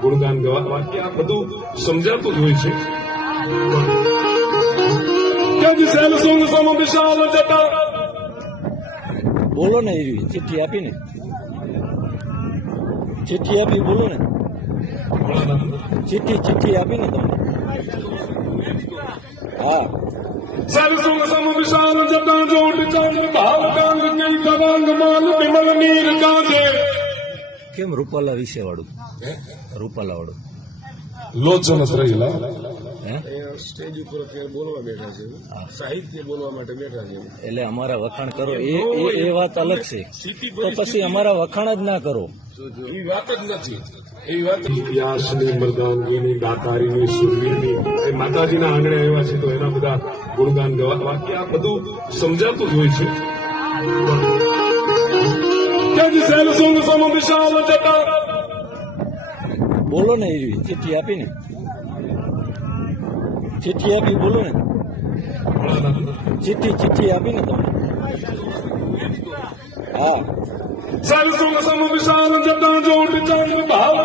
ગુણગાન ગવા વાક્ય આ બધું સમજાતું જ હોય છે. સહેલ સુંગ સમ વિશાલ જટા. બોલો ને એવી ચિઠ્ઠી આપીને, ચિઠ્ઠી આપી બોલો ને, ચિઠ્ઠી આપીને તમે. હા, સહેલ સુંગ સમ વિશાલ જટા જોડ ચાંદ ભાવ કાંગ કઈ કવાંગ માલ વિમલ નીર કાંધે. કેમ રૂપાલા વિશે વાળું, રૂપાલા વાળું લોચન રહેલા હે? સ્ટેજ ઉપર અત્યારે બોલવા બેઠા છે, સાહિત્ય બોલવા માટે બેઠા છે. એટલે અમારા વખાણ કરો એ વાત અલગ છે, તો પછી અમારા વખાણ જ ના કરો. એવી વાત જ નથી. એવી વાત ઇતિહાસની, મૃદાંગીની, ગાતારીની, સુરવીરની એ માતાજીના આંગણે આવ્યા છે તો એના બધા ગુણગાન ગવા વાક્ય આ બધું સમજાતું જ હોય છે. સહેલ સુંગ સમ વિશાલ જટા. બોલો ને એવી ચિઠ્ઠી આપીને, ચિઠ્ઠી આપી બોલો ને, ચિઠ્ઠી આપીને તમે. હા, સહેલ સુંગ સમ વિશાલ જટા જોડ ચાંદ ભાવ